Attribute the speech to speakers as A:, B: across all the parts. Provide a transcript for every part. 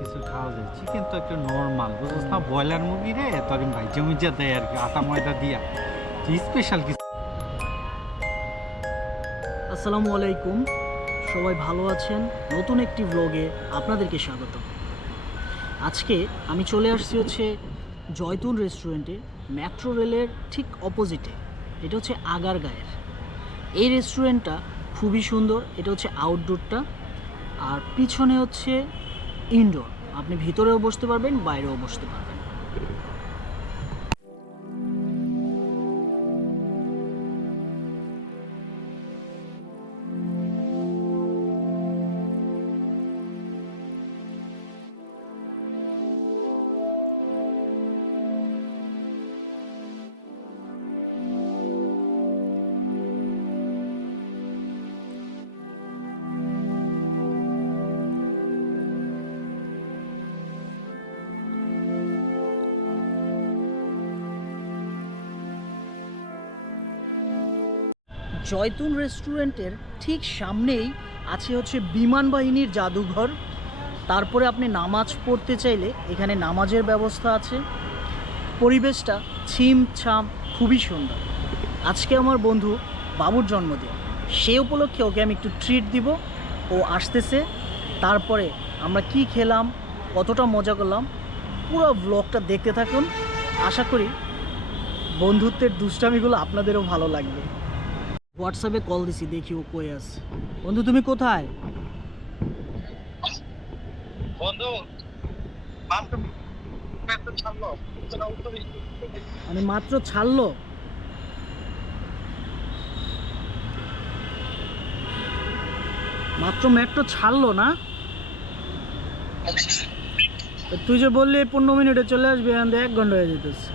A: কিছু খাওয়া যায়। চিকেন তো একটা নর্মাল বুঝছিস না? ব্রয়লার মুরগি রে, তোর ভাই জমিজা দেয় আর কি, আটা ময়দা দিয়া। স্পেশাল কিছু?
B: আসসালামু আলাইকুম, সবাই ভালো আছেন? নতুন একটি ব্লগে আপনাদেরকে স্বাগত। আজকে আমি চলে আসছি হচ্ছে জয়তুন রেস্টুরেন্টে মেট্রো রেলের ঠিক অপোজিটে এটা হচ্ছে আগারগাঁয়ের। এই রেস্টুরেন্টটা খুবই সুন্দর, এটা হচ্ছে আউটডোরটা আর পিছনে হচ্ছে ইনডোর। আপনি ভিতরেও বসতে পারবেন বাইরেও বসতে পারবেন। জয়তুন রেস্টুরেন্টের ঠিক সামনেই আছে হচ্ছে বিমান বাহিনীর জাদুঘর। তারপরে আপনি নামাজ পড়তে চাইলে এখানে নামাজের ব্যবস্থা আছে। পরিবেশটা ছিম ছাম খুবই সুন্দর। আজকে আমার বন্ধু বাবুর জন্মদিন। সে উপলক্ষে ওকে আমি একটু ট্রিট দিব। ও আসতেছে। তারপরে আমরা কি খেলাম, কতটা মজা করলাম, পুরো ব্লগটা দেখতে থাকুন। আশা করি বন্ধুত্বের দুষ্টামিগুলো আপনাদেরও ভালো লাগবে। হোয়াটসঅ্যাপে কল দিছি দেখি ও কই আছে। বন্ধু তুমি কোথায়?
C: বন্ধু
B: মানে মাত্র ছাড়লো? মাত্র মেট্রো ছাড়লো না? তুই যে বললি পনেরো মিনিটে চলে আসবি এখান এক ঘণ্টা হয়ে যেতেছে।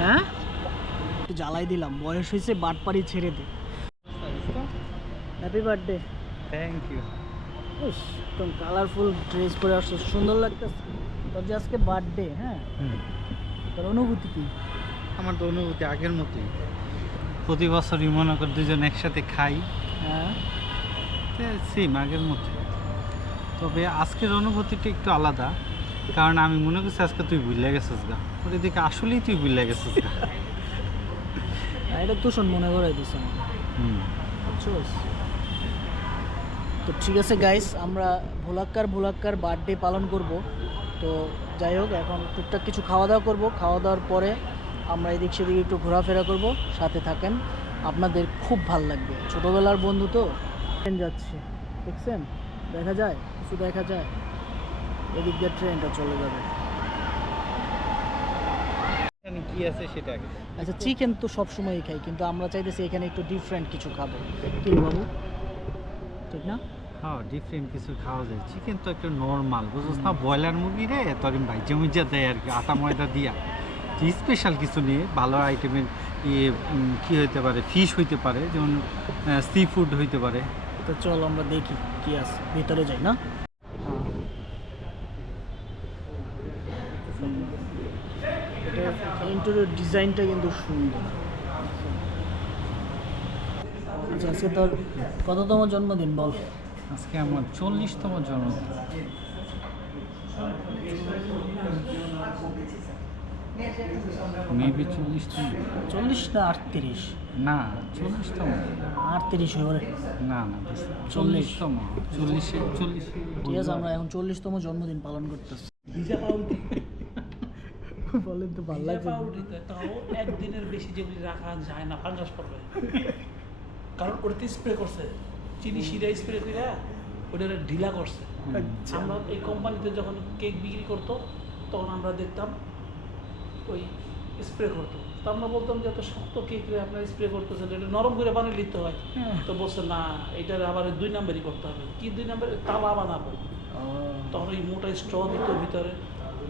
B: হ্যাঁ? একটু জ্বালাই দিলাম। বয়স হয়েছে বাটপাড়ি ছেড়ে দে। হ্যাপি বার্থডে
A: থ্যাংক ইউ
B: একদম কালারফুল ড্রেস পরে আসছো। সুন্দর লাগতেছে। তোর যে আজকে বার্থডে হ্যাঁ? তোর অনুভূতি কি?
A: আমার তো অনুভূতি আগের মতোই। প্রতি বছরই মনে কর দুজন একসাথে খাই।
B: হ্যাঁ।
A: সেম আগের মতো তবে আজকের অনুভূতিটা একটু আলাদা। কারণ আমি মনে করছি আজকে তুই ভুলে গেছিস গা। ওর এদিকে আসলেই তুই ভুলে গেছিস গা।
B: এটা তুষণ মনে করাই দিছে বুঝছোস? তো ঠিক আছে গাইস আমরা ভোলাক্কার ভোলাক্কার বার্থডে পালন করব। তো যাই হোক এখন টুকটাক কিছু খাওয়া দাওয়া করব। খাওয়া দাওয়ার পরে আমরা এদিক সেদিক একটু ঘোরাফেরা করব। সাথে থাকেন। আপনাদের খুব ভালো লাগবে। ছোটোবেলার বন্ধু তো? ট্রেন যাচ্ছে। দেখছেন? দেখা যায়? কিছু দেখা যায়? এদিক দিয়ে ট্রেনটা চলে যাবে।
A: কি আছে সেটা
B: আচ্ছা চিকেন তো সবসময়ই খাই কিন্তু আমরা চাইতেছি এখানে একটু ডিফারেন্ট কিছু খাব। কি বাবু? ঠিক না?
A: হ্যাঁ ডিফারেন্ট কিছু খাওয়া যায়। চিকেন তো একটা নর্মাল বুঝছিস না? ব্রয়লার মুরগি রে তোর ভাই জমিজা দেয় আর কি আটা ময়দা দিয়া। স্পেশাল কিছু নিয়ে ভালো আইটেমের ইয়ে কি হইতে পারে ফিশ হইতে পারে যেমন সি ফুড হইতে পারে।
B: তো চল আমরা দেখি কি আছে ভিতরে যাই না? ইন্টেরিয়র ডিজাইনটা কিন্তু সুন্দর। আচ্ছা আজকে তোর কততম জন্মদিন বল?
A: আজকে আমার চল্লিশতম জন্মদিন। মেবি চল্লিশতম।
B: চল্লিশ না আটত্রিশ?
A: না চল্লিশতম।
B: আটত্রিশ হয়ে
A: না না। চল্লিশতম। চল্লিশে চল্লিশে।
B: ঠিক আছে আমরা এখন চল্লিশতম জন্মদিন পালন করতেছি। বলেন তো ভালো লাগছে
D: পাউরুটিতে তাও একদিনের বেশি যেগুলি রাখা যায় না ফাঙ্গাস পড়বে। কারণ ওটাতে স্প্রে করছে। চিনি শিরা স্প্রে করে ওটা ঢিলা করছে।
B: আচ্ছা।
D: আমরা এই কোম্পানিতে যখন কেক বিক্রি করতো তখন আমরা দেখতাম ওই স্প্রে করতো। তো আমরা বলতাম যে এত শক্ত কেক রে আপনার স্প্রে করতেছেন এটা নরম করে বানিয়ে নিতে হয়।
B: হ্যাঁ।
D: তো বলছে না এটার আবার দুই নাম্বারই করতে হবে। কি দুই নাম্বারে তালা বানাবো। তখন ওই মোটা স্ট্র দিত ভিতরে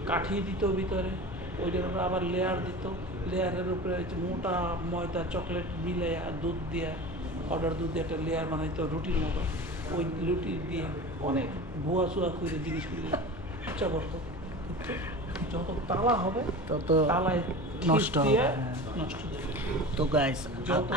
D: কাঠি দিত ভিতরে। ওইটার উপরে আবার লেয়ার দিত। লেয়ারের উপরে হচ্ছে মোটা ময়দা চকলেট মিলে আর দুধ দিয়ে অর্ডার দুধ দিয়ে একটা লেয়ার বানাইতো রুটির মতো। ওই রুটি দিয়ে অনেক ভুয়া চুয়া করে জিনিসগুলি ইচ্ছা করতো। যত তালা হবে
B: তত
D: তালায়
B: নষ্ট হবে, হ্যাঁ।
D: নষ্ট
B: তো গাইস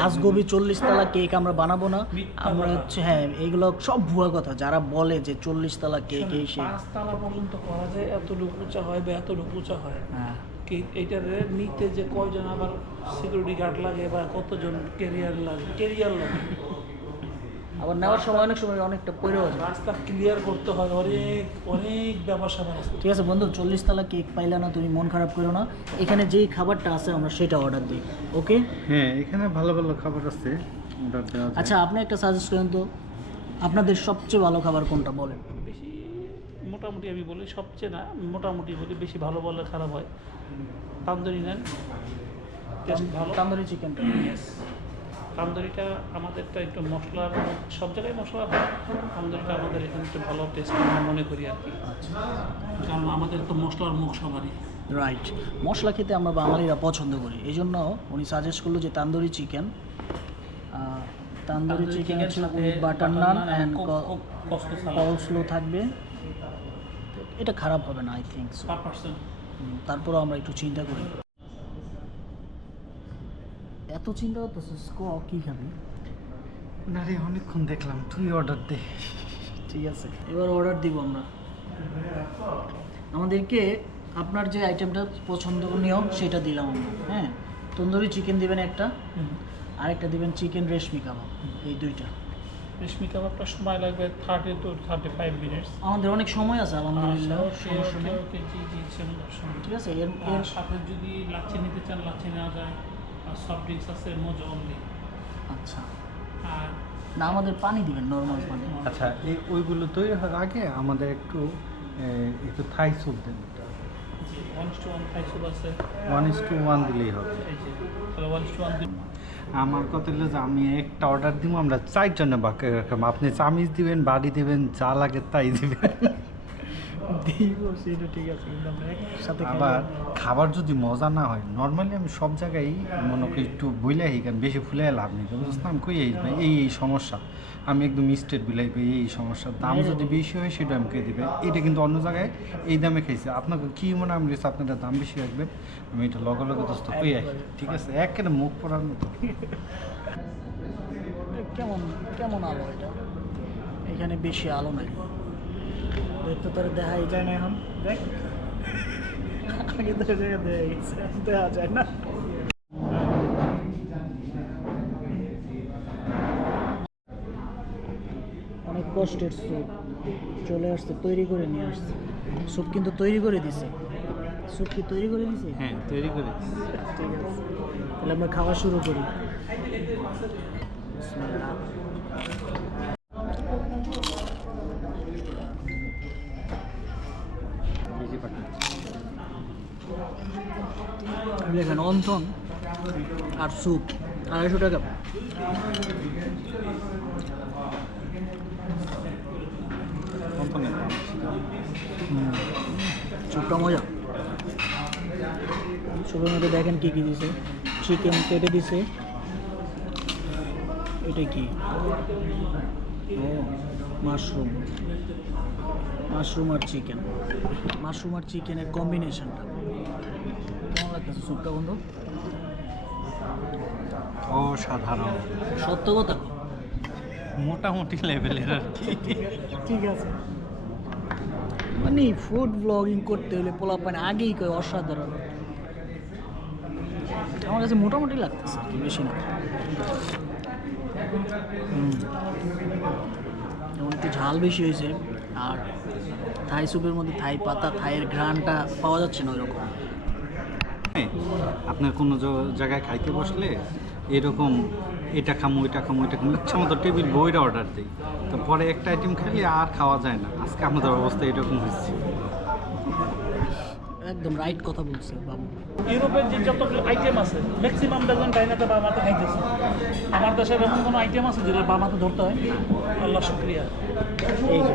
B: আজগবি চল্লিশ তলা কেক আমরা বানাবো না। আমরা হচ্ছে হ্যাঁ এইগুলো সব ভুয়া কথা। যারা বলে যে চল্লিশ তালা কেক এই সেই
D: পাঁচ তালা পর্যন্ত করা যায় এতটুকু উঁচা হয় বা এতটুকু উঁচা হয়
B: হ্যাঁ।
D: কি এইটার নিতে যে কয়জন আবার সিকিউরিটি গার্ড লাগে বা কতজন ক্যারিয়ার লাগে? ক্যারিয়ার লাগে।
B: আবার নেওয়ার সময় অনেক সময় অনেকটা পড়েও যায়।
D: রাস্তা ক্লিয়ার করতে হয় অনেক অনেক ব্যাপার স্যাপার আছে।
B: ঠিক আছে বন্ধু চল্লিশ তলা কেক পাইলে না তুমি মন খারাপ করো না। এখানে যেই খাবারটা আছে আমরা সেটা অর্ডার দিই ওকে
A: হ্যাঁ এখানে ভালো ভালো খাবার আছে অর্ডার দেওয়া যায়।
B: আচ্ছা আপনি একটা সাজেস্ট করেন তো আপনাদের সবচেয়ে ভালো খাবার কোনটা বলেন?
D: মোটামুটি আমি বলি সবচেয়ে না মোটামুটি বলি বেশি ভালো বললে খারাপ হয়। তান্দুরি নেন। টেস্ট ভালো।
B: তান্দুরি
D: Yes. তান্দুরিটা আমাদেরটা একটু মশলার সব জায়গায় মশলা হয়। তান্দুরিটা আমাদের এখানে একটু ভালো টেস্ট মনে করি আর কি। কারণ আমাদের তো মশলার মুখ সবারই।
B: রাইট মশলা খেতে আমরা বাঙালিরা পছন্দ করি। এই জন্য উনি সাজেস্ট করল যে tandoori chicken tandoori chicken butter naan and থাকবে। এটা খারাপ হবে না আই থিঙ্ক তারপরও আমরা একটু চিন্তা করি। এত চিন্তা করতেছিস ক কী খাবি?
A: না রে অনেকক্ষণ দেখলাম তুই অর্ডার দে।
B: ঠিক আছে এবার অর্ডার দিব আমরা। আমাদেরকে আপনার যে আইটেমটা পছন্দনীয় সেটা দিলাম আমরা হ্যাঁ? তন্দুরি চিকেন দিবেন একটা আরেকটা দিবেন চিকেন রেশমি কাবাব এই দুইটা।
D: রেশমি কাবাবটা সময় লাগবে thirty two thirty five minutes
B: আমাদের অনেক সময় আছে আলহামদুলিল্লাহ
D: আচ্ছা,
B: সমস্যা নেই।
D: জি জি
B: ঠিক আছে এর এর
D: সাথে যদি লাচ্ছি নিতে চান লাচ্ছি নেওয়া যায় আর সফট ড্রিঙ্কস আছে মোজো অনলি
B: আচ্ছা।
D: আর
B: না আমাদের পানি দিবেন নর্মাল পানি
A: আচ্ছা এই ওইগুলো তৈরি হওয়ার আগে আমাদের একটু একটু থাই স্যুপ দেন।
D: One two one five soup আছে।
A: ওয়ান ইস টু ওয়ান দিলেই হবে।
D: তাহলে ওয়ান টু ওয়ান
A: আমার কথা হলো যে আমি একটা অর্ডার দিব আমরা চারজনে বাকি রাখলাম। আপনি চামিচ দিবেন, বাড়ি দিবেন, যা লাগে তাই দিবেন।
B: দিব সেটা ঠিক আছে কিন্তু আমরা একসাথে
A: আবার খাবার যদি মজা না হয় নর্মালি আমি সব জায়গায় মনে করি একটু বইলে কারণ বেশি ফুলে লাভ নেই। বুঝলাম কই এই এই এই সমস্যা। আমি একদম স্টেট বিলাই পাই এই সমস্যা। দাম যদি বেশি হয় সেটা আমি কে দিবে। এটা কিন্তু অন্য জায়গায় এই দামে খাইছে। আপনাকে কি মনে আমি বলছি, আপনাদের দাম বেশি রাখবেন? আমি এটা লগে লগে দোস্ত কই আসি ঠিক আছে একেবারে মুখ পড়ার মতো।
B: কেমন কেমন আলো এটা? এখানে বেশি আলো নাই। দেখতে তোর দেখাই যায় না এখন। দেখ। আগে তো জায়গা দেখা গেছে দেখা যায় না। অনেক কষ্টের স্যুপ। চলে আসছে তৈরি করে নিয়ে আসছে। স্যুপ কিন্তু তৈরি করে দিছে। স্যুপ কি তৈরি করে দিছে?
A: হ্যাঁ তৈরি করে
B: ঠিক আছে। তাহলে আমরা খাওয়া শুরু করি। দেখেন অন্থন আর স্যুপ আড়াইশো টাকা। স্যুপটা মজা। স্যুপের মধ্যে দেখেন কী কী দিছে। চিকেন কেটে দিছে। এটা কি? ও, মাশরুম। মাশরুম আর চিকেন। মাশরুম আর চিকেনের কম্বিনেশনটা। লাগতেছে স্যুপটা বন্ধু?
A: অসাধারণ।
B: সত্য কথা?
A: মোটামুটি লেভেলের আর কি।
B: ঠিক আছে। মানে ফুড ব্লগিং করতে হলে পোলা পানি আগেই কয় অসাধারণ। আমার কাছে মোটামুটি লাগতেছে কি বেশি না। যেমন একটু ঝাল বেশি হয়েছে। আর থাই স্যুপের মধ্যে থাই পাতা থাইয়ের ঘ্রাণটা পাওয়া যাচ্ছে না ওইরকম।
A: হ্যাঁ, আপনার কোনো জায়গায় খাইতে বসলে এরকম এটা খামো এটা খামো এটা খামো ইচ্ছা মতো টেবিল বইটা অর্ডার দিই। তো পরে একটা আইটেম খেলে আর খাওয়া যায় না। আজকে আমাদের অবস্থা এরকম হচ্ছে
B: একদম রাইট কথা বলছে বাবু।
D: ইউরোপের যে যত আইটেম আছে ম্যাক্সিমাম বেজন ডাইনাতে বা মাথা খাইতেছে। আমার দেশের এমন কোনো আইটেম আছে যেটা বা মাথা ধরতে হয়? আল্লাহ শুক্রিয়া।
B: এই যে।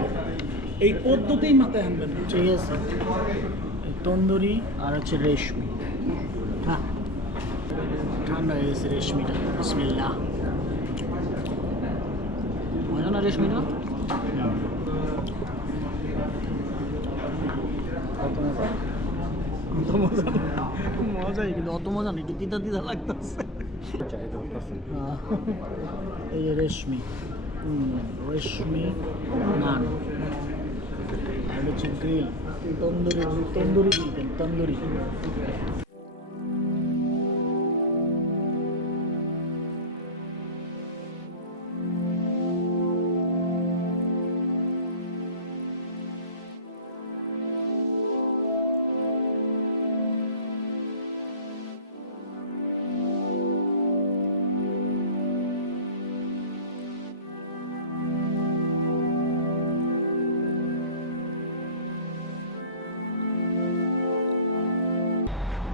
D: এই পদ্ধতিই মাথায় আনবেন
B: ঠিক আছে। তন্দুরি আর হচ্ছে রেশমি। ঠান্ডা হয়ে গেছে রেশমিটা? বিসমিল্লাহ মজা না। রেশমিটা মজাই কিন্তু অত মজা নেই তিতা তিতা লাগতেছে। এই যে রেশমি। রেশমি নান। আর হচ্ছে grill. Tandoori tandoori chicken tandoori.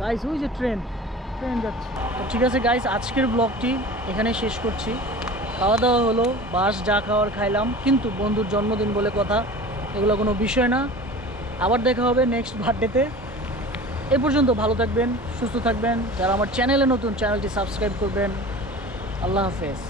B: Guys ওই যে ট্রেন ট্রেন যাচ্ছে। তো ঠিক আছে গাইস আজকের ব্লগটি এখানে শেষ করছি। খাওয়া দাওয়া হলো, বাস, যা খাওয়ার খাইলাম। কিন্তু বন্ধুর জন্মদিন বলে কথা, এগুলো কোনো বিষয় না। আবার দেখা হবে নেক্সট বার্থডেতে এ পর্যন্ত ভালো থাকবেন, সুস্থ থাকবেন। যারা আমার চ্যানেলে নতুন চ্যানেলটি সাবস্ক্রাইব করবেন। আল্লাহ হাফেজ।